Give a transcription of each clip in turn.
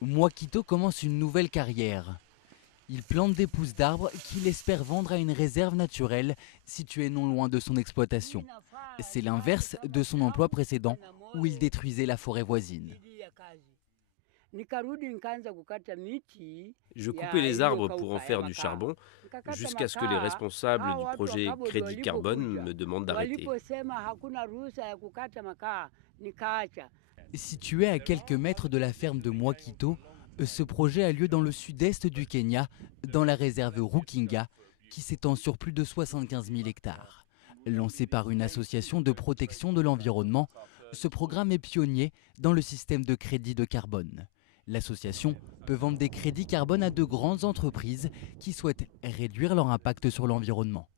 Mwakito commence une nouvelle carrière. Il plante des pousses d'arbres qu'il espère vendre à une réserve naturelle située non loin de son exploitation. C'est l'inverse de son emploi précédent où il détruisait la forêt voisine. Je coupais les arbres pour en faire du charbon, jusqu'à ce que les responsables du projet Crédit Carbone me demandent d'arrêter. Situé à quelques mètres de la ferme de Mwakito, ce projet a lieu dans le sud-est du Kenya, dans la réserve Rukinga, qui s'étend sur plus de 75 000 hectares. Lancé par une association de protection de l'environnement, ce programme est pionnier dans le système de crédit de carbone. L'association peut vendre des crédits carbone à de grandes entreprises qui souhaitent réduire leur impact sur l'environnement.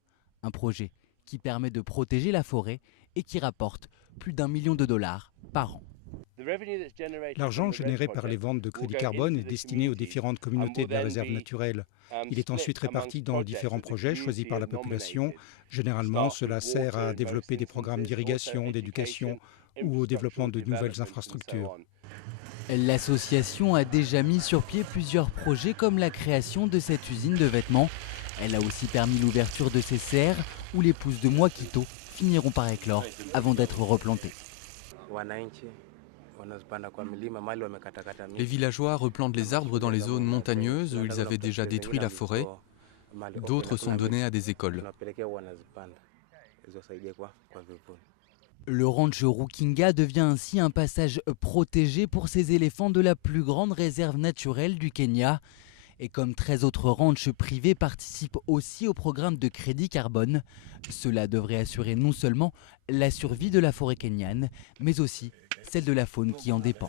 Un projet qui permet de protéger la forêt et qui rapporte plus d'1 million de dollars par an. L'argent généré par les ventes de crédits carbone est destiné aux différentes communautés de la réserve naturelle. Il est ensuite réparti dans différents projets choisis par la population. Généralement, cela sert à développer des programmes d'irrigation, d'éducation ou au développement de nouvelles infrastructures. L'association a déjà mis sur pied plusieurs projets comme la création de cette usine de vêtements. Elle a aussi permis l'ouverture de ces serres où les pousses de Mwakito finiront par éclore avant d'être replantées. Les villageois replantent les arbres dans les zones montagneuses où ils avaient déjà détruit la forêt. D'autres sont donnés à des écoles. Le ranch Rukinga devient ainsi un passage protégé pour ces éléphants de la plus grande réserve naturelle du Kenya. Et comme 13 autres ranchs privés participent aussi au programme de crédit carbone, cela devrait assurer non seulement la survie de la forêt kenyane, mais aussi celle de la faune qui en dépend.